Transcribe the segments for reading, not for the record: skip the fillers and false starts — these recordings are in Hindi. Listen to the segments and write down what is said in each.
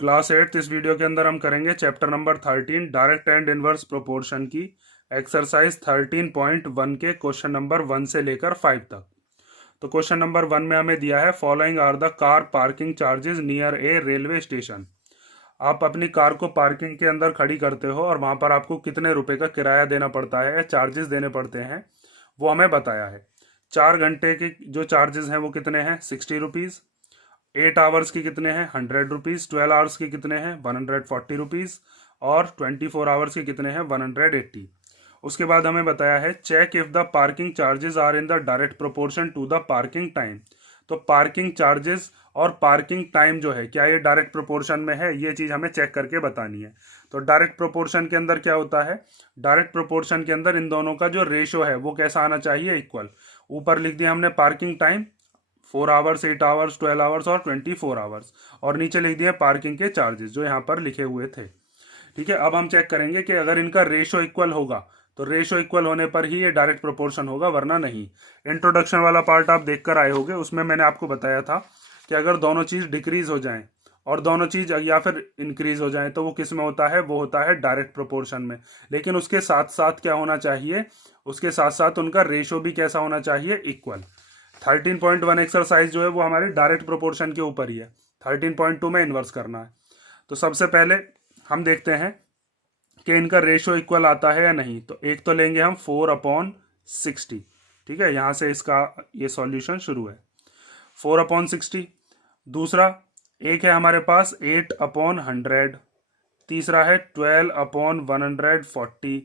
क्लास 8 इस वीडियो के अंदर हम करेंगे chapter number 13 direct and inverse proportion की एक्सरसाइज 13.1 के क्वेश्चन नंबर 1 से लेकर 5 तक। तो क्वेश्चन नंबर 1 में हमें दिया है following are the car parking charges near a railway station. आप अपनी कार को पार्किंग के अंदर खड़ी करते हो और वहां पर आपको कितने रुपए का किराया देना पड़ता है या चार्जेस देने पड़ते हैं, वो हमें बताया है। 4 घंटे के जो चार्जेस हैं वो कितने हैं, 60 रुपीज़। 8 आवर्स की कितने हैं, 100 रुपीज़। 12 आवर्स की कितने हैं, 140 रुपीज़। और 24 आवर्स के कितने हैं, 180। उसके बाद हमें बताया है check if the parking charges are in the direct proportion to the parking time. तो पार्किंग चार्जेस और पार्किंग टाइम जो है, क्या ये डायरेक्ट प्रोपोर्शन में है, ये चीज़ हमें चेक करके बतानी है। तो डायरेक्ट प्रोपोर्शन के अंदर क्या होता है, डायरेक्ट प्रोपोर्शन के अंदर इन दोनों का जो रेशो है वो कैसा आना चाहिए, इक्वल। ऊपर लिख दिया हमने parking time 4 hours, 8 hours, 12 hours और 24 आवर्स, और नीचे लिख दिए पार्किंग के चार्जेस जो यहाँ पर लिखे हुए थे। ठीक है, अब हम चेक करेंगे कि अगर इनका रेशो इक्वल होगा तो रेशो इक्वल होने पर ही ये डायरेक्ट प्रोपोर्शन होगा, वरना नहीं। इंट्रोडक्शन वाला पार्ट आप देख कर आए होंगे, उसमें मैंने आपको बताया था कि अगर दोनों चीज़ डिक्रीज हो जाएं और दोनों चीज़ या फिर इंक्रीज हो जाएं तो वो किस में होता है, वो होता है डायरेक्ट प्रोपोर्शन में। लेकिन उसके साथ साथ क्या होना चाहिए, उसके साथ साथ उनका रेशो भी कैसा होना चाहिए, इक्वल। 13.1 एक्सरसाइज जो है वो हमारी डायरेक्ट प्रोपोर्शन के ऊपर ही है। 13.2 में इन्वर्स करना है। तो सबसे पहले हम देखते हैं कि इनका रेशो इक्वल आता है या नहीं। तो एक तो लेंगे हम 4/60। ठीक है, यहां से इसका ये सॉल्यूशन शुरू है, 4/60। दूसरा एक है हमारे पास 8/100। तीसरा है 12/140।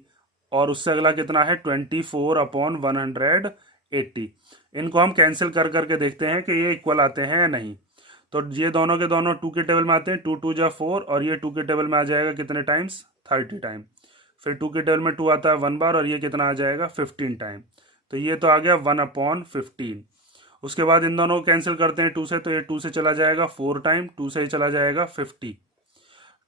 और उससे अगला कितना है, 24/180। इनको हम कैंसिल कर करके देखते हैं कि ये इक्वल आते हैं या नहीं। तो ये दोनों के दोनों 2 के टेबल में आते हैं, 2 2 जा 4, और ये 2 के टेबल में आ जाएगा कितने टाइम्स, 30 टाइम। फिर 2 के टेबल में 2 आता है 1 बार, और ये कितना आ जाएगा, 15 टाइम। तो ये तो आ गया 1/15। उसके बाद इन दोनों को कैंसिल करते हैं 2 से, तो ये 2 से चला जाएगा 4 टाइम, 2 से ही चला जाएगा 50,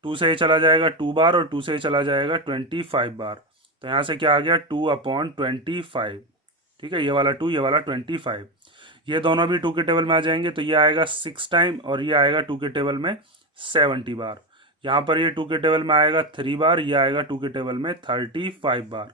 2 से ही चला जाएगा 2 बार, और 2 से ही चला जाएगा 25 बार। तो यहाँ से क्या आ गया, 2/25। ठीक है, ये वाला 2, ये वाला 25। ये दोनों भी 2 के टेबल में आ जाएंगे, तो ये आएगा 6 टाइम, और ये आएगा 2 के टेबल में 70 बार। यहाँ पर ये 2 के टेबल में आएगा 3 बार, ये आएगा 2 के टेबल में 35 बार।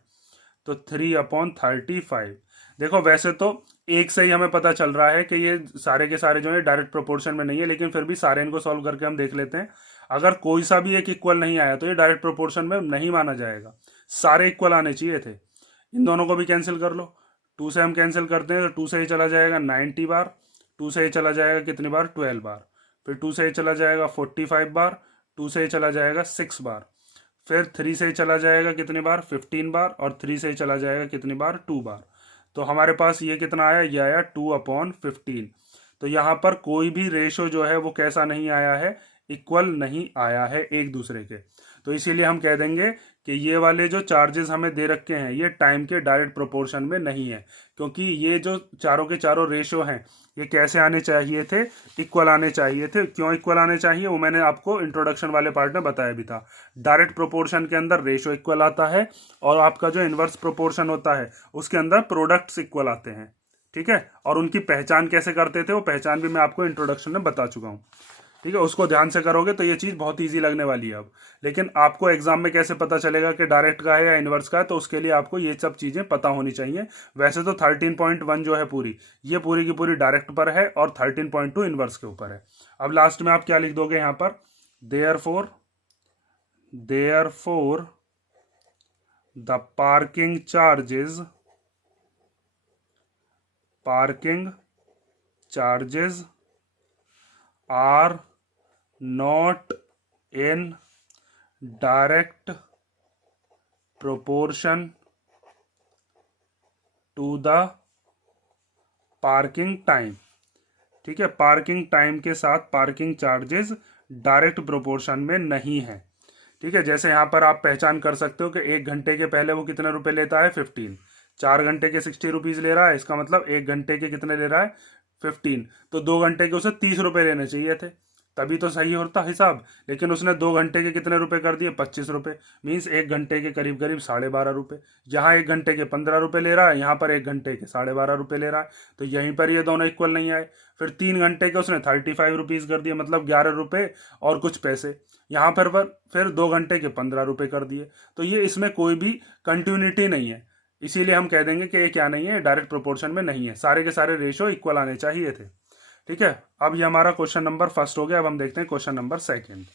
तो 3/35। देखो वैसे तो एक से ही हमें पता चल रहा है कि ये सारे के सारे जो है डायरेक्ट प्रोपोर्शन में नहीं है, लेकिन फिर भी सारे इनको सॉल्व करके हम देख लेते हैं। अगर कोई सा भी एक इक्वल नहीं आया तो ये डायरेक्ट प्रोपोर्शन में नहीं माना जाएगा, सारे इक्वल आने चाहिए थे। इन दोनों को भी कैंसिल कर लो। 2 से हम कैंसिल करते हैं तो 2 से ही चला जाएगा 90 बार, 2 से ही चला जाएगा कितनी बार, 12 बार। फिर 2 से ही चला जाएगा 45 बार, 2 से ही चला जाएगा 6 बार। फिर 3 से ही चला जाएगा कितनी बार, 15 बार, और 3 से ही चला जाएगा कितनी बार, 2 बार। तो हमारे पास ये कितना आया, ये आया 2/15। तो यहाँ पर कोई भी रेशो जो है वो कैसा नहीं आया है, इक्वल नहीं आया है एक दूसरे के। तो इसीलिए हम कह देंगे कि ये वाले जो चार्जेस हमें दे रखे हैं ये टाइम के डायरेक्ट प्रोपोर्शन में नहीं है, क्योंकि ये जो चारों के चारों रेशो हैं ये कैसे आने चाहिए थे, इक्वल आने चाहिए थे। क्यों इक्वल आने चाहिए वो मैंने आपको इंट्रोडक्शन वाले पार्ट में बताया भी था। डायरेक्ट प्रोपोर्शन के अंदर रेशो इक्वल आता है, और आपका जो इनवर्स प्रोपोर्शन होता है उसके अंदर प्रोडक्ट्स इक्वल आते हैं। ठीक है, और उनकी पहचान कैसे करते थे वो पहचान भी मैं आपको इंट्रोडक्शन में बता चुका हूँ। ठीक है, उसको ध्यान से करोगे तो ये चीज़ बहुत इजी लगने वाली है अब। लेकिन आपको एग्जाम में कैसे पता चलेगा कि डायरेक्ट का है या इनवर्स का है, तो उसके लिए आपको ये सब चीज़ें पता होनी चाहिए। वैसे तो 13.1 जो है पूरी, ये पूरी की पूरी डायरेक्ट पर है, और 13.2 इनवर्स के ऊपर है। अब लास्ट में आप क्या लिख दोगे यहाँ पर, therefore the parking charges are not in direct proportion to the parking time। ठीक है, पार्किंग टाइम के साथ पार्किंग चार्जेस डायरेक्ट प्रोपोर्शन में नहीं है। ठीक है, जैसे यहाँ पर आप पहचान कर सकते हो कि 1 घंटे के पहले वो कितने रुपए लेता है, 15। 4 घंटे के 60 रुपीज़ ले रहा है, इसका मतलब 1 घंटे के कितने ले रहा है, 15। तो 2 घंटे के उसे 30 रुपए लेने चाहिए थे। तभी तो सही होता हिसाब। लेकिन उसने 2 घंटे के कितने रुपए कर दिए, 25 रुपये, मीन्स 1 घंटे के करीब करीब 12.5 रुपये। यहाँ 1 घंटे के 15 रुपये ले रहा है, यहाँ पर 1 घंटे के 12.5 रुपये ले रहा है, तो यहीं पर ये दोनों इक्वल नहीं आए। फिर 3 घंटे के उसने 35 रुपीज़ कर दिए, मतलब 11 रुपये और कुछ पैसे। यहाँ पर फिर 2 घंटे के 15 रुपये कर दिए। तो ये इसमें कोई भी कंटिन्यूटी नहीं है, इसीलिए हम कह देंगे कि ये क्या नहीं है, डायरेक्ट प्रोपोर्शन में नहीं है। सारे के सारे रेशो इक्वल आने चाहिए थे। ठीक है, अब ये हमारा क्वेश्चन नंबर फर्स्ट हो गया। अब हम देखते हैं क्वेश्चन नंबर सेकंड।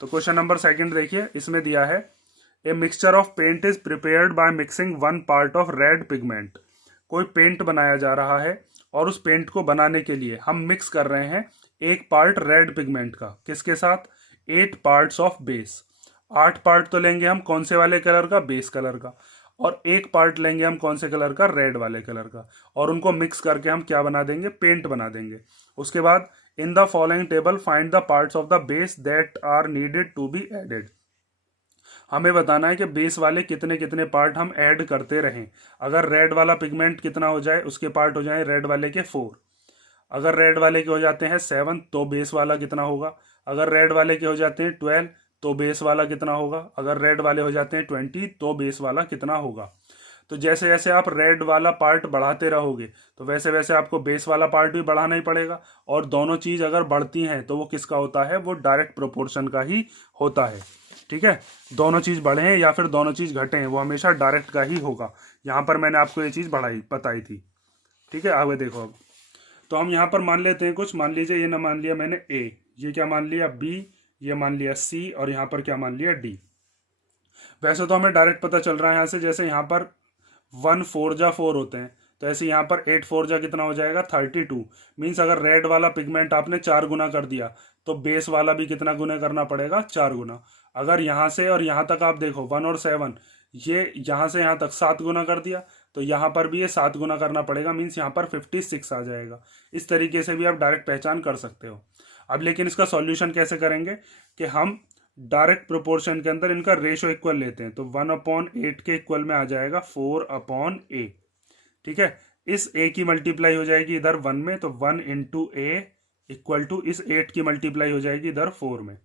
तो क्वेश्चन नंबर सेकंड देखिए, इसमें दिया है a mixture of paint is prepared by mixing 1 part of red pigment. कोई पेंट बनाया जा रहा है और उस पेंट को बनाने के लिए हम मिक्स कर रहे हैं 1 पार्ट रेड पिगमेंट का, किसके साथ, 8 पार्ट्स ऑफ बेस। 8 पार्ट तो लेंगे हम कौन से वाले कलर का, बेस कलर का, और 1 पार्ट लेंगे हम कौन से कलर का, रेड वाले कलर का, और उनको मिक्स करके हम क्या बना देंगे, पेंट बना देंगे। उसके बाद in the following table find the parts of the base that are needed to be added. हमें बताना है कि बेस वाले कितने कितने पार्ट हम ऐड करते रहें। अगर रेड वाला पिगमेंट कितना हो जाए, उसके पार्ट हो जाए रेड वाले के 4। अगर रेड वाले के हो जाते हैं 7 तो बेस वाला कितना होगा। अगर रेड वाले के हो जाते हैं 12 तो बेस वाला कितना होगा। अगर रेड वाले हो जाते हैं 20 तो बेस वाला कितना होगा। तो जैसे जैसे आप रेड वाला पार्ट बढ़ाते रहोगे तो वैसे वैसे आपको बेस वाला पार्ट भी बढ़ाना ही पड़ेगा। और दोनों चीज अगर बढ़ती हैं तो वो किसका होता है, वो डायरेक्ट प्रोपोर्शन का ही होता है। ठीक है, दोनों चीज बढ़े या फिर दोनों चीज घटे, वो हमेशा डायरेक्ट का ही होगा। यहाँ पर मैंने आपको ये चीज बताई थी। ठीक है, आगे देखो। अब तो हम यहाँ पर मान लेते हैं कुछ, मान लीजिए ये ना मान लिया मैंने ए, ये क्या मान लिया बी, ये मान लिया सी, और यहाँ पर क्या मान लिया डी। वैसे तो हमें डायरेक्ट पता चल रहा है यहाँ से, जैसे यहाँ पर 1 4 जा 4 होते हैं, तो ऐसे यहाँ पर 8 4 जा कितना हो जाएगा, 32। मीन्स अगर रेड वाला पिगमेंट आपने 4 गुना कर दिया तो बेस वाला भी कितना गुना करना पड़ेगा, 4 गुना। अगर यहाँ से और यहाँ तक आप देखो 1 और 7, ये यहाँ से यहाँ तक 7 गुना कर दिया तो यहाँ पर भी ये 7 गुना करना पड़ेगा, मीन्स यहाँ पर 56 आ जाएगा। इस तरीके से भी आप डायरेक्ट पहचान कर सकते हो। अब लेकिन इसका सॉल्यूशन कैसे करेंगे कि हम डायरेक्ट प्रोपोर्शन के अंदर इनका रेशो इक्वल लेते हैं, तो 1/8 के इक्वल में आ जाएगा 4/a। ठीक है, इस a की मल्टीप्लाई हो जाएगी इधर 1 में, तो 1 इंटू ए इक्वल टू इस 8 की मल्टीप्लाई हो जाएगी इधर 4 में।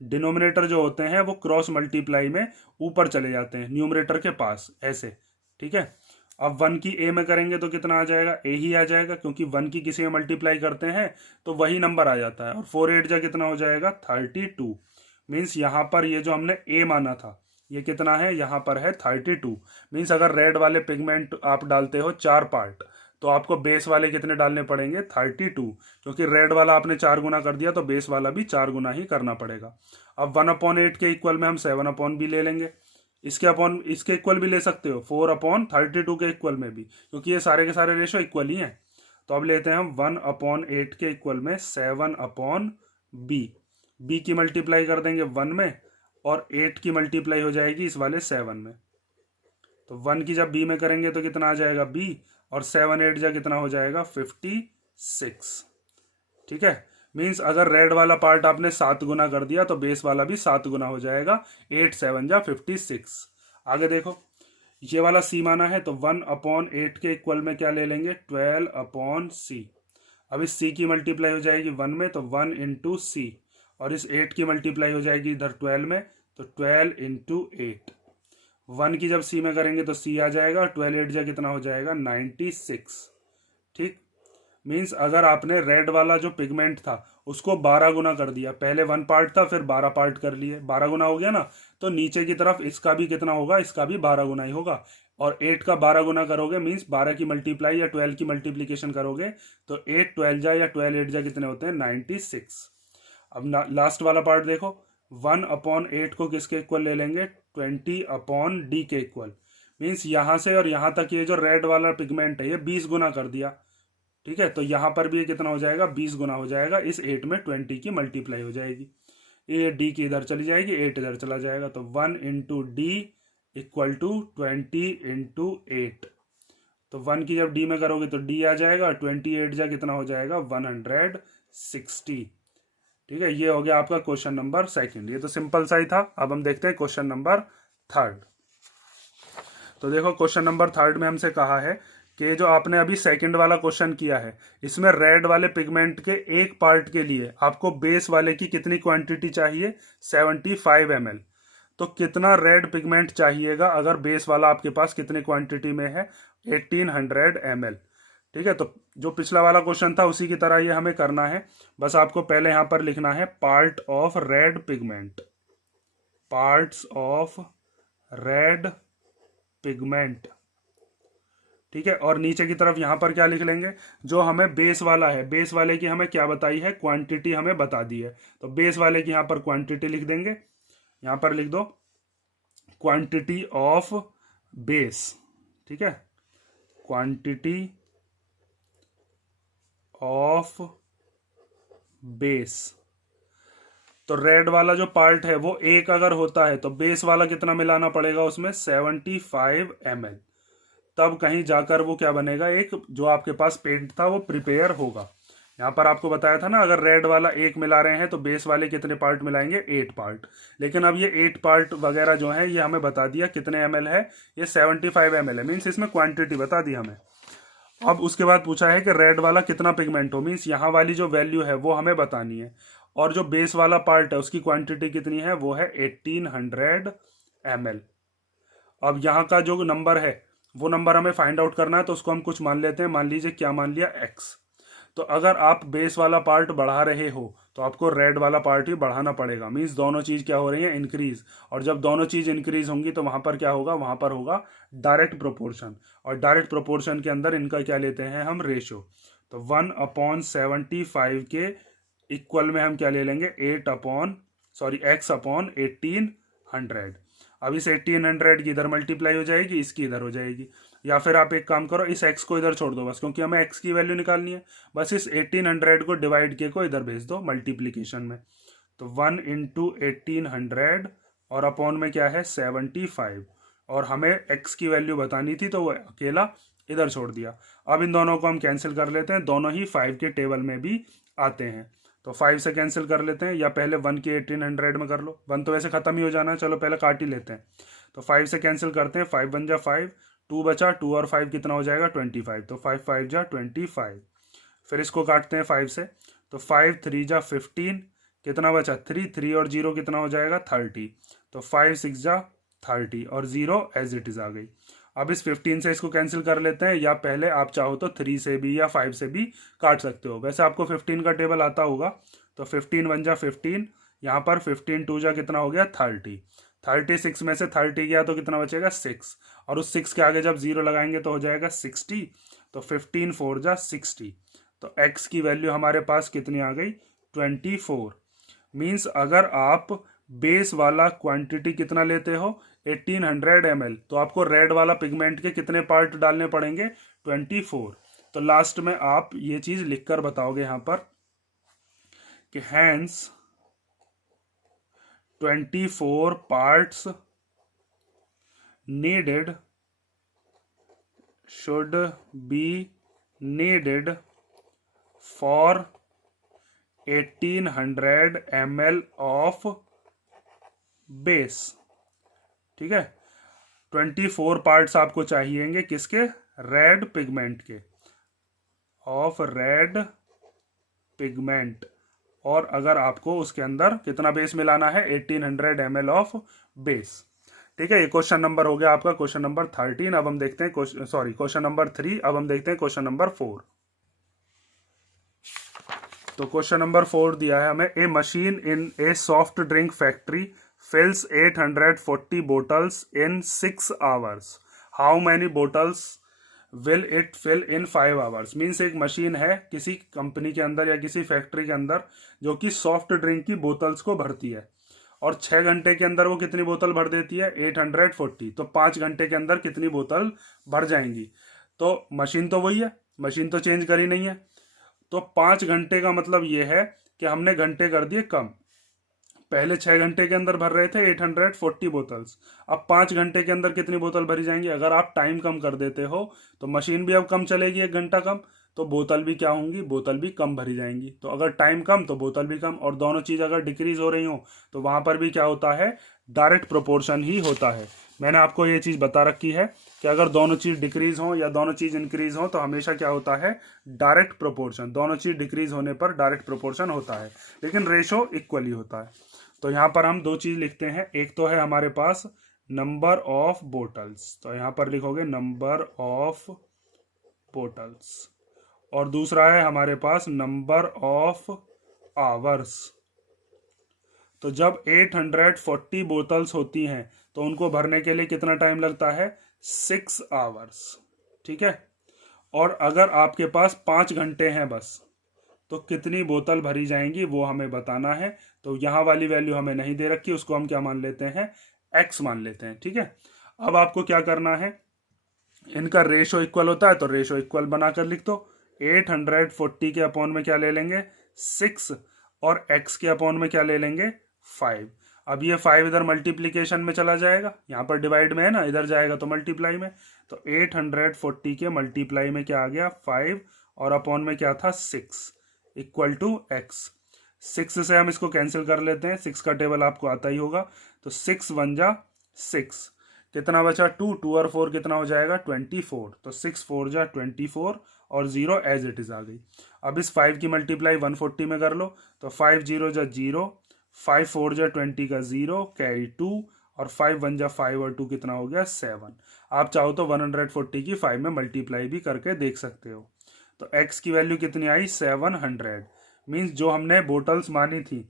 डिनोमिनेटर जो होते हैं वो क्रॉस मल्टीप्लाई में ऊपर चले जाते हैं न्यूमरेटर के पास, ऐसे। ठीक है, अब 1 की a में करेंगे तो कितना आ जाएगा, a ही आ जाएगा, क्योंकि 1 की किसी में मल्टीप्लाई करते हैं तो वही नंबर आ जाता है। और 4 8 जा कितना हो जाएगा, 32। मीन्स यहाँ पर ये जो हमने a माना था ये कितना है, यहाँ पर है 32। मीन्स अगर रेड वाले पिगमेंट आप डालते हो 4 पार्ट तो आपको बेस वाले कितने डालने पड़ेंगे, 32, क्योंकि रेड वाला आपने 4 गुना कर दिया तो बेस वाला भी 4 गुना ही करना पड़ेगा। अब 1/8 के इक्वल में हम 7/b ले लेंगे, इसके इक्वल भी ले सकते हो 4/32 के इक्वल में भी, क्योंकि ये सारे के सारे रेशो इक्वल ही हैं। तो अब लेते हैं हम 1/8 के इक्वल में 7/b। b की मल्टीप्लाई कर देंगे 1 में और 8 की मल्टीप्लाई हो जाएगी इस वाले 7 में। तो 1 की जब b में करेंगे तो कितना आ जाएगा b, और 7 8 जा कितना हो जाएगा 56। ठीक है, मीन्स अगर रेड वाला पार्ट आपने 7 गुना कर दिया तो बेस वाला भी 7 गुना हो जाएगा, 8 7 जा 56। आगे देखो, ये वाला c माना है तो 1/8 के इक्वल में क्या ले लेंगे, 12/c। अब इस c की मल्टीप्लाई हो जाएगी 1 में तो 1 इंटू सी, और इस 8 की मल्टीप्लाई हो जाएगी इधर 12 में तो 12 इंटू 8। 1 की जब c में करेंगे तो c आ जाएगा, 12 8 जा कितना हो जाएगा 96। ठीक, मीन्स अगर आपने रेड वाला जो पिगमेंट था उसको 12 गुना कर दिया, पहले 1 पार्ट था फिर 12 पार्ट कर लिए, 12 गुना हो गया ना, तो नीचे की तरफ इसका भी कितना होगा, इसका भी 12 गुना ही होगा। और 8 का 12 गुना करोगे मीन्स 12 की मल्टीप्लाई या 12 की मल्टीप्लीकेशन करोगे तो 8 12 जा या 12 8 जा कितने होते हैं, 96। अब लास्ट वाला पार्ट देखो, 1/8 को किसके इक्वल ले लेंगे, 20/d के इक्वल। मीन्स यहाँ से और यहाँ तक ये जो रेड वाला पिगमेंट है ये 20 गुना कर दिया। ठीक है, तो यहाँ पर भी ये कितना हो जाएगा, 20 गुना हो जाएगा। इस 8 में 20 की मल्टीप्लाई हो जाएगी, ये d की इधर चली जाएगी, 8 इधर चला जाएगा, तो 1 into D equal to 20 into 8। तो 1 की जब d में करोगे तो d आ जाएगा, 28 जा कितना हो जाएगा 160। ठीक है, ये हो गया आपका क्वेश्चन नंबर सेकंड। ये तो सिंपल सा ही था। अब हम देखते हैं क्वेश्चन नंबर थर्ड। तो देखो, क्वेश्चन नंबर थर्ड में हमसे कहा है कि जो आपने अभी सेकंड वाला क्वेश्चन किया है, इसमें रेड वाले पिगमेंट के एक पार्ट के लिए आपको बेस वाले की कितनी क्वांटिटी चाहिए, 75 ml। तो कितना रेड पिगमेंट चाहिएगा अगर बेस वाला आपके पास कितनी क्वांटिटी में है, 1800 ml। ठीक है, तो जो पिछला वाला क्वेश्चन था उसी की तरह ये हमें करना है। बस आपको पहले यहां पर लिखना है part of red pigment, parts of red pigment. ठीक है, और नीचे की तरफ यहां पर क्या लिख लेंगे, जो हमें बेस वाला है, बेस वाले की हमें क्या बताई है, क्वांटिटी हमें बता दी है, तो बेस वाले की यहां पर क्वांटिटी लिख देंगे। यहां पर लिख दो क्वांटिटी ऑफ बेस। ठीक है, क्वांटिटी ऑफ बेस। तो रेड वाला जो पार्ट है वो एक अगर होता है तो बेस वाला कितना मिलाना पड़ेगा उसमें, 75 ml। तब कहीं जाकर वो क्या बनेगा, एक जो आपके पास पेंट था वो प्रिपेयर होगा। यहाँ पर आपको बताया था ना, अगर रेड वाला एक मिला रहे हैं तो बेस वाले कितने पार्ट मिलाएंगे, 8 पार्ट। लेकिन अब ये 8 पार्ट वगैरह जो है ये हमें बता दिया कितने ml है, ये 75 ml है, मीन्स इसमें क्वांटिटी बता दी हमें। अब उसके बाद पूछा है कि रेड वाला कितना पिगमेंट हो, मीन्स यहाँ वाली जो वैल्यू है वो हमें बतानी है, और जो बेस वाला पार्ट है उसकी क्वांटिटी कितनी है, वो है 1800 ml। अब यहाँ का जो नंबर है वो नंबर हमें फाइंड आउट करना है, तो उसको हम कुछ मान लेते हैं। मान लीजिए क्या मान लिया, x। तो अगर आप बेस वाला पार्ट बढ़ा रहे हो तो आपको रेड वाला पार्ट ही बढ़ाना पड़ेगा, मीन्स दोनों चीज क्या हो रही है, इंक्रीज। और जब दोनों चीज इंक्रीज होंगी तो वहां पर क्या होगा, वहां पर होगा डायरेक्ट प्रोपोर्शन, और डायरेक्ट प्रोपोर्शन के अंदर इनका क्या लेते हैं हम, रेशियो। तो 1/75 के इक्वल में हम क्या ले लेंगे, x अपॉन 1800। अब इस 1800 की इधर मल्टीप्लाई हो जाएगी, इसकी इधर हो जाएगी, या फिर आप एक काम करो, इस x को इधर छोड़ दो बस, क्योंकि हमें x की वैल्यू निकालनी है। बस इस 1800 को डिवाइड के को इधर भेज दो मल्टीप्लीकेशन में। तो 1 × 1800 और अपॉन में क्या है, 75, और हमें x की वैल्यू बतानी थी तो वो अकेला इधर छोड़ दिया। अब इन दोनों को हम कैंसिल कर लेते हैं, दोनों ही 5 के टेबल में भी आते हैं। तो 5 से कैंसिल कर लेते हैं, या पहले 1 के 1800 में कर लो, 1 तो वैसे खत्म ही हो जाना है, चलो पहले काट ही लेते हैं। तो 5 से कैंसिल करते हैं, 5 1 जा 5, 2 बचा, 2 और 5 कितना हो जाएगा, 25। तो 5 5 जा 25। फिर इसको काटते हैं 5 से, तो 5 3 जा 15, कितना बचा, 3 3 और 0 कितना हो जाएगा, 30। तो 5 6 जा 30 और 0 एज इट इज आ गई। अब इस 15 से इसको कैंसिल कर लेते हैं, या पहले आप चाहो तो 3 से भी या 5 से भी काट सकते हो। वैसे आपको 15 का टेबल आता होगा। तो 15 1 जा 15, यहाँ पर 15 2 जा कितना हो गया, 30। 36 में से 30 गया तो कितना बचेगा, 6, और उस 6 के आगे जब 0 लगाएंगे तो हो जाएगा 60। तो 15 4 जा 60। तो x की वैल्यू हमारे पास कितनी आ गई, 24। मीन्स अगर आप बेस वाला क्वांटिटी कितना लेते हो, 1800 ml, तो आपको रेड वाला पिगमेंट के कितने पार्ट डालने पड़ेंगे, 24। तो लास्ट में आप ये चीज लिखकर बताओगे यहां पर कि hence 24 parts needed should be needed for 1800 ml of base। ठीक है, 24 पार्ट्स आपको चाहिएंगे किसके, रेड पिगमेंट के, ऑफ रेड पिगमेंट। और अगर आपको उसके अंदर कितना बेस मिलाना है, 1800 ml ऑफ बेस। ठीक है, ये क्वेश्चन नंबर हो गया आपका क्वेश्चन नंबर 13। अब हम देखते हैं क्वेश्चन नंबर 3। अब हम देखते हैं क्वेश्चन नंबर 4। तो क्वेश्चन नंबर 4 दिया है हमें, a machine in a soft drink factory fills 840 bottles in 6 hours. How many bottles will it fill in 5 hours? Means एक मशीन है किसी कंपनी के अंदर या किसी फैक्ट्री के अंदर जो कि सॉफ्ट ड्रिंक की बोतल्स को भरती है, और 6 घंटे के अंदर वो कितनी बोतल भर देती है, 840। तो 5 घंटे के अंदर कितनी बोतल भर जाएंगी। तो मशीन तो वही है, मशीन तो चेंज करी नहीं है। तो 5 घंटे का मतलब ये है कि हमने घंटे कर दिए कम। पहले 6 घंटे के अंदर भर रहे थे 840 बोतल्स, अब 5 घंटे के अंदर कितनी बोतल भरी जाएंगी। अगर आप टाइम कम कर देते हो तो मशीन भी अब कम चलेगी, 1 घंटा कम, तो बोतल भी क्या होंगी, बोतल भी कम भरी जाएंगी। तो अगर टाइम कम तो बोतल भी कम, और दोनों चीज़ अगर डिक्रीज हो रही हो तो वहाँ पर भी क्या होता है, डायरेक्ट प्रोपोर्शन ही होता है। मैंने आपको ये चीज़ बता रखी है कि अगर दोनों चीज़ डिक्रीज हो या दोनों चीज़ इंक्रीज हो तो हमेशा क्या होता है, डायरेक्ट प्रोपोर्शन। दोनों चीज़ डिक्रीज होने पर डायरेक्ट प्रोपोर्शन होता है, लेकिन रेशो इक्वली होता है। तो यहाँ पर हम दो चीज़ लिखते हैं, एक तो है हमारे पास नंबर ऑफ बोटल्स, तो यहाँ पर लिखोगे नंबर ऑफ बोटल्स, और दूसरा है हमारे पास नंबर ऑफ आवर्स। तो जब 840 बोतल्स होती हैं तो उनको भरने के लिए कितना टाइम लगता है, 6 आवर्स। ठीक है, और अगर आपके पास 5 घंटे हैं बस, तो कितनी बोतल भरी जाएंगी वो हमें बताना है। तो यहाँ वाली वैल्यू हमें नहीं दे रखी, उसको हम क्या मान लेते हैं, x मान लेते हैं। ठीक है, अब आपको क्या करना है, इनका रेशो इक्वल होता है तो रेशो इक्वल बनाकर लिख दो। 840 के अपॉन में क्या ले लेंगे, 6, और x के अपॉन में क्या ले लेंगे, 5। अब ये 5 इधर मल्टीप्लीकेशन में चला जाएगा, यहाँ पर डिवाइड में है ना, इधर जाएगा तो मल्टीप्लाई में। तो 840 के मल्टीप्लाई में क्या आ गया, 5, और अपॉन में क्या था, 6, इक्वल टू x। 6 से हम इसको कैंसिल कर लेते हैं, 6 का टेबल आपको आता ही होगा। तो 6 1 जा 6, कितना बचा, 2, 2 और 4 कितना हो जाएगा, 24। तो 6 4 जा 24, और 0 एज इट इज आ गई। अब इस 5 की मल्टीप्लाई 140 में कर लो, तो 5 0 जा 0, 5 4 जा 20 का 0, कैरी 2, और 5 1 जा 5 और 2 कितना हो गया, 7। आप चाहो तो 140 की 5 में मल्टीप्लाई भी करके देख सकते हो। तो x की वैल्यू कितनी आई, 700। मीन्स जो हमने बोटल्स मानी थी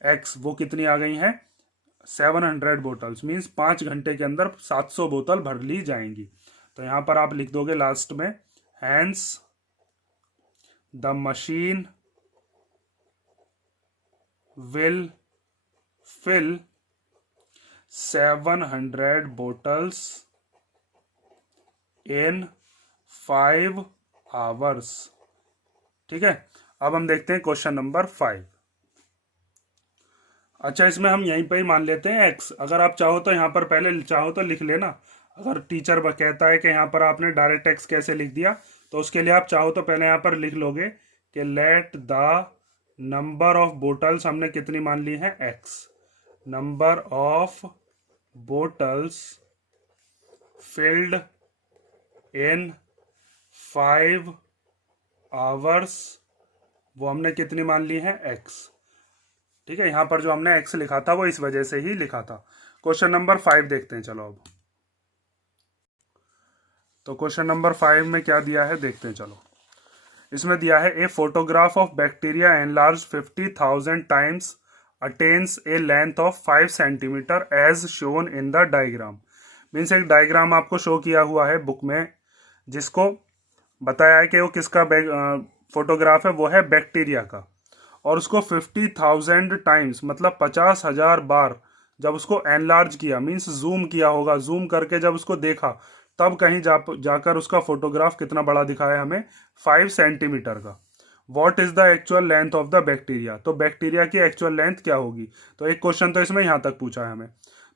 x, वो कितनी आ गई हैं, 700 बोटल्स। मीन्स 5 घंटे के अंदर 700 बोतल भर ली जाएंगी। तो यहां पर आप लिख दोगे लास्ट में, hence the machine will fill 700 bottles in 5 hours. ठीक है, अब हम देखते हैं क्वेश्चन नंबर 5। अच्छा, इसमें हम यहीं पे ही मान लेते हैं x। अगर आप चाहो तो यहाँ पर पहले चाहो तो लिख लेना। अगर टीचर कहता है कि यहाँ पर आपने डायरेक्ट x कैसे लिख दिया, तो उसके लिए आप चाहो तो पहले यहाँ पर लिख लोगे कि let the number of bottles, हमने कितनी मान ली है, x। Number of bottles filled in 5 hours, वो हमने कितनी मान ली है, x। ठीक है, यहां पर जो हमने x लिखा था वो इस वजह से ही लिखा था। क्वेश्चन नंबर 5 देखते हैं, चलो अब। तो क्वेश्चन नंबर 5 में क्या दिया है देखते हैं, चलो। इसमें दिया है a photograph of bacteria enlarge 50,000 times attains a length of 5 centimetre as shown in the diagram. Means एक डायग्राम आपको शो किया हुआ है बुक में, जिसको बताया है कि वो किसका फोटोग्राफ है, वो है बैक्टीरिया का, और उसको 50,000 टाइम्स मतलब 50,000 बार जब उसको एनलार्ज किया, मीन्स जूम किया होगा, जूम करके जब उसको देखा, तब कहीं जाकर उसका फोटोग्राफ कितना बड़ा दिखाया हमें, 5 सेंटीमीटर का। What is the actual length of the bacteria, तो बैक्टीरिया की एक्चुअल लेंथ क्या होगी। तो एक क्वेश्चन तो इसमें यहाँ तक पूछा है हमें।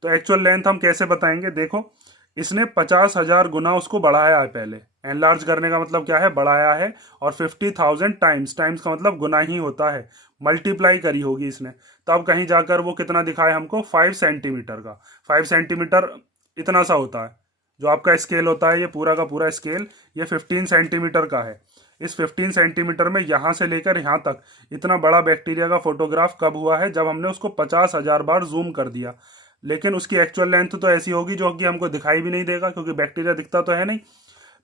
तो एक्चुअल लेंथ हम कैसे बताएंगे, देखो इसने 50,000 गुना उसको बढ़ाया है। पहले एनलार्ज करने का मतलब क्या है, बढ़ाया है, और 50,000 टाइम्स, टाइम्स का मतलब गुना ही होता है, मल्टीप्लाई करी होगी इसने, तब कहीं जाकर वो कितना दिखाया हमको, 5 सेंटीमीटर का। 5 सेंटीमीटर इतना सा होता है, जो आपका स्केल होता है, ये पूरा का पूरा स्केल ये 15 सेंटीमीटर का है। इस 15 सेंटीमीटर में यहाँ से लेकर यहाँ तक इतना बड़ा बैक्टीरिया का फोटोग्राफ कब हुआ है, जब हमने उसको 50,000 बार जूम कर दिया। लेकिन उसकी एक्चुअल लेंथ तो ऐसी होगी जो कि हमको दिखाई भी नहीं देगा, क्योंकि बैक्टीरिया दिखता तो है नहीं।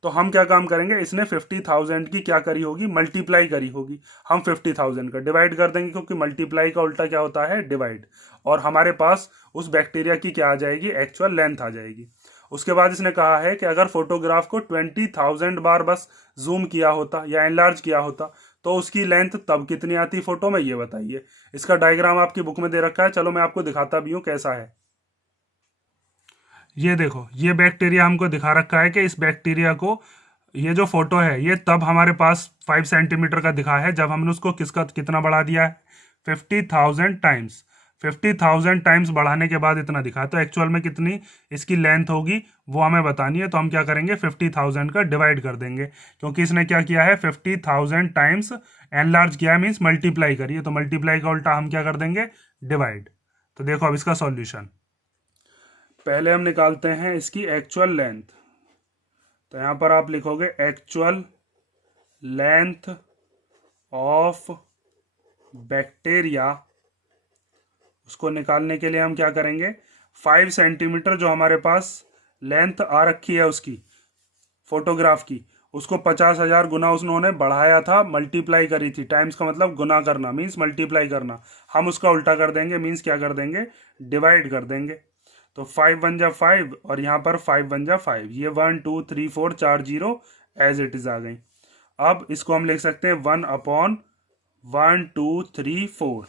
तो हम क्या काम करेंगे, इसने 50,000 की क्या करी होगी, मल्टीप्लाई करी होगी। हम 50,000 का डिवाइड कर देंगे, क्योंकि मल्टीप्लाई का उल्टा क्या होता है, डिवाइड, और हमारे पास उस बैक्टीरिया की क्या आ जाएगी, एक्चुअल लेंथ आ जाएगी। उसके बाद इसने कहा है कि अगर फोटोग्राफ को 20,000 बार बस जूम किया होता या एनलार्ज किया होता तो उसकी लेंथ तब कितनी आती फोटो में, ये बताइए। इसका डायग्राम आपकी बुक में दे रखा है, चलो मैं आपको दिखाता भी हूँ कैसा है। ये देखो, ये बैक्टीरिया हमको दिखा रखा है कि इस बैक्टीरिया को, ये जो फोटो है ये तब हमारे पास 5 सेंटीमीटर का दिखा है जब हमने उसको कितना बढ़ा दिया है, 50,000 टाइम्स। 50,000 टाइम्स बढ़ाने के बाद इतना दिखा, तो एक्चुअल में कितनी इसकी लेंथ होगी वो हमें बतानी है। तो हम क्या करेंगे, 50,000 का डिवाइड कर देंगे, क्योंकि इसने क्या किया है, 50,000 टाइम्स एनलार्ज किया है, मीन्स मल्टीप्लाई करिए, तो मल्टीप्लाई का उल्टा हम क्या कर देंगे, डिवाइड। तो देखो अब इसका सॉल्यूशन, पहले हम निकालते हैं इसकी एक्चुअल लेंथ। तो यहां पर आप लिखोगे एक्चुअल लेंथ ऑफ बैक्टीरिया। उसको निकालने के लिए हम क्या करेंगे, 5 सेंटीमीटर जो हमारे पास लेंथ आ रखी है उसकी फोटोग्राफ की, उसको 50,000 गुना उन्होंने बढ़ाया था, मल्टीप्लाई करी थी। टाइम्स का मतलब गुना करना, मीन्स मल्टीप्लाई करना। हम उसका उल्टा कर देंगे, मीन्स क्या कर देंगे, डिवाइड कर देंगे। तो 5 1 जा 5 और यहाँ पर 5 1 जा 5, ये 1 2 3 4 4 जीरो एज इट इज आ गई। अब इसको हम लिख सकते हैं 1/1 2 3 4।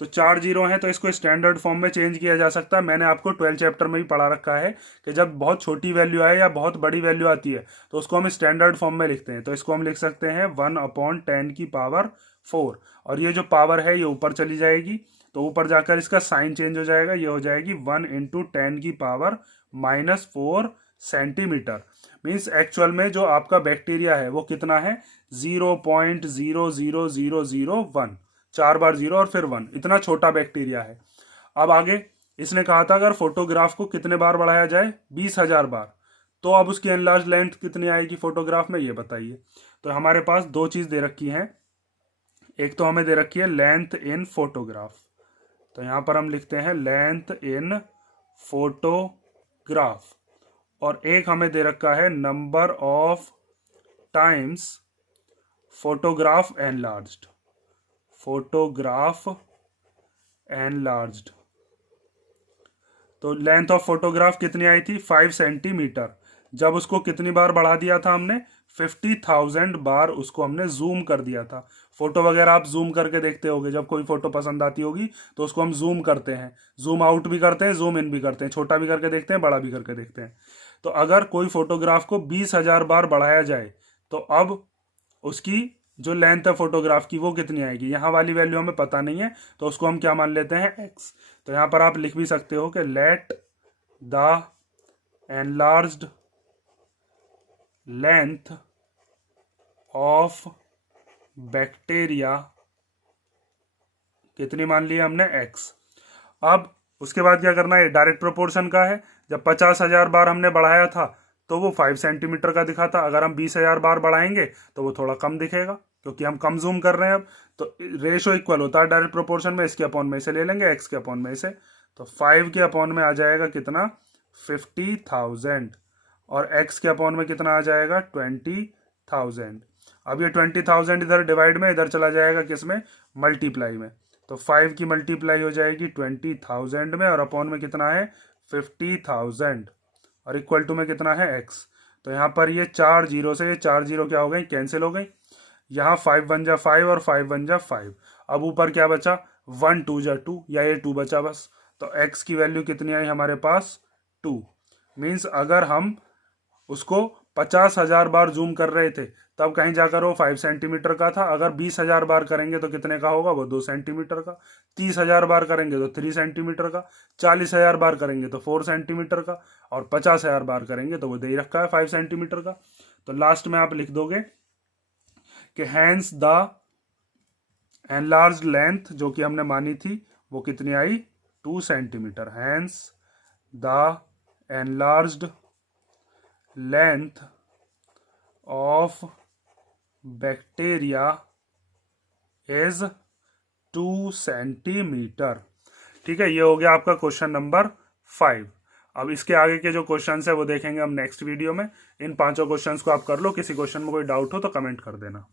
तो 4 जीरो हैं, तो इसको स्टैंडर्ड फॉर्म में चेंज किया जा सकता है। मैंने आपको 12 चैप्टर में भी पढ़ा रखा है कि जब बहुत छोटी वैल्यू आए या बहुत बड़ी वैल्यू आती है तो उसको हम स्टैंडर्ड फॉर्म में लिखते हैं। तो इसको हम लिख सकते हैं 1/10 की पावर 4, और ये जो पावर है ये ऊपर चली जाएगी, तो ऊपर जाकर इसका साइन चेंज हो जाएगा, ये हो जाएगी 1 × 10 की पावर -4 सेंटीमीटर। मीन्स एक्चुअल में जो आपका बैक्टीरिया है वो कितना है, 0.00001, 4 बार 0 और फिर 1, इतना छोटा बैक्टीरिया है। अब आगे इसने कहा था अगर फोटोग्राफ को कितने बार बढ़ाया जाए, 20,000 बार, तो अब उसकी एनलार्ज लेंथ कितनी आएगी फोटोग्राफ में, ये बताइए। तो हमारे पास दो चीज दे रखी हैं, एक तो हमें दे रखी है लेंथ इन फोटोग्राफ, तो यहां पर हम लिखते हैं लेंथ इन फोटोग्राफ, और एक हमें दे रखा है number of times photograph enlarged, photograph enlarged. तो लेंथ ऑफ फोटोग्राफ कितनी आई थी, 5 सेंटीमीटर। जब उसको कितनी बार बढ़ा दिया था हमने, 50,000 बार उसको हमने जूम कर दिया था। फोटो वगैरह आप जूम करके देखते होगे, जब कोई फोटो पसंद आती होगी तो उसको हम जूम करते हैं, जूम आउट भी करते हैं, जूम इन भी करते हैं, छोटा भी करके देखते हैं, बड़ा भी करके देखते हैं। तो अगर कोई फोटोग्राफ को 20,000 बार बढ़ाया जाए तो अब उसकी जो लेंथ है फोटोग्राफ की वो कितनी आएगी, यहाँ वाली वैल्यू हमें पता नहीं है, तो उसको हम क्या मान लेते हैं, x। तो यहाँ पर आप लिख भी सकते हो कि let the enlarged length of bacteria कितनी मान ली हमने, x। अब उसके बाद क्या करना है, डायरेक्ट प्रोपोर्शन का है। जब 50,000 बार हमने बढ़ाया था तो वो 5 सेंटीमीटर का दिखा था, अगर हम 20,000 बार बढ़ाएंगे तो वो थोड़ा कम दिखेगा, क्योंकि हम कम जूम कर रहे हैं अब। तो रेशो इक्वल होता है डायरेक्ट प्रोपोर्शन में, इसके अपॉन में इसे ले लेंगे, एक्स के अपॉन में इसे, तो 5 के अपॉन में आ जाएगा कितना, 50,000, और एक्स के अपॉन में कितना आ जाएगा, 20,000। अब ये 20,000 इधर डिवाइड में, इधर चला जाएगा किसमें, मल्टीप्लाई में। तो 5 की मल्टीप्लाई हो जाएगी 20,000 में, और अपॉन में कितना है, 50,000, और इक्वल टू में कितना है, x। तो यहाँ पर ये 4 जीरो से ये 4 जीरो क्या हो गई, कैंसिल हो गई। यहाँ 5 1 जा 5 और 5 1 जा 5। अब ऊपर क्या बचा, 1 2 जा 2, या ये 2 बचा बस। तो x की वैल्यू कितनी आई हमारे पास, 2। मीन्स अगर हम उसको 50,000 बार जूम कर रहे थे तब कहीं जाकर वो 5 सेंटीमीटर का था, अगर 20,000 बार करेंगे तो कितने का होगा, वो 2 सेंटीमीटर का। 30,000 बार करेंगे तो 3 सेंटीमीटर का। 40,000 बार करेंगे तो 4 सेंटीमीटर का, और 50,000 बार करेंगे तो वो दे ही रखा है 5 सेंटीमीटर का। तो लास्ट में आप लिख दोगे कि हैंस द एनलार्ज्ड लेंथ जो कि हमने मानी थी वो कितनी आई, 2 centimetre. Hence the enlarged length of bacteria is 2 centimetre. ठीक है, ये हो गया आपका क्वेश्चन नंबर 5। अब इसके आगे के जो क्वेश्चंस है वो देखेंगे हम नेक्स्ट वीडियो में। इन 5 क्वेश्चंस को आप कर लो, किसी क्वेश्चन में कोई डाउट हो तो कमेंट कर देना।